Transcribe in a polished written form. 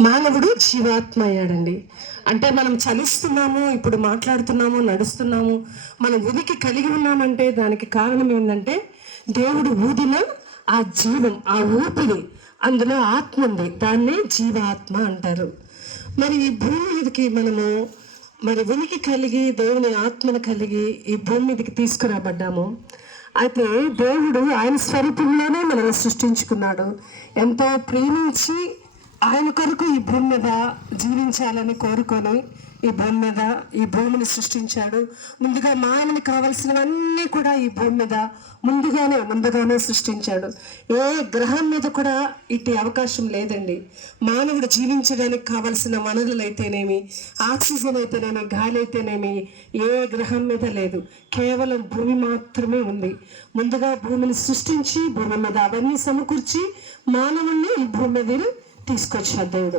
మానవుడు జీవాత్మ అయ్యాడండి. అంటే మనం చలిస్తున్నాము, ఇప్పుడు మాట్లాడుతున్నాము, నడుస్తున్నాము, మనం ఉనికి కలిగి ఉన్నామంటే దానికి కారణం ఏంటంటే దేవుడు ఊదిన ఆ జీవం, ఆ ఊపిరి, అందులో ఆత్మ ఉంది. దాన్నే జీవాత్మ అంటారు. మరి ఈ భూమి మీదకి మనము ఉనికి కలిగి దేవుని ఆత్మను కలిగి ఈ భూమి మీదకి తీసుకురాబడ్డాము. అయితే దేవుడు ఆయన స్వరూపంలోనే మనల్ని సృష్టించుకున్నాడు. ఎంతో ప్రేమించి ఆయన కొరకు ఈ భూమి మీద జీవించాలని కోరుకొని ఈ భూమిని సృష్టించాడు. ముందుగా మానవునికి కావలసినవన్నీ కూడా ఈ భూమి మీద ముందుగానే సృష్టించాడు. ఏ గ్రహం మీద కూడా ఇట్టి అవకాశం లేదండి. మానవుడు జీవించడానికి కావలసిన వనరులు అయితేనేమి, ఆక్సిజన్ అయితేనేమి, గాలి అయితేనేమి ఏ గ్రహం మీద లేదు. కేవలం భూమి మాత్రమే ఉంది. ముందుగా భూమిని సృష్టించి భూమి మీద అవన్నీ సమకూర్చి మానవుణ్ణి ఈ భూమి మీద తీసుకొచ్చాడు దేవుడు.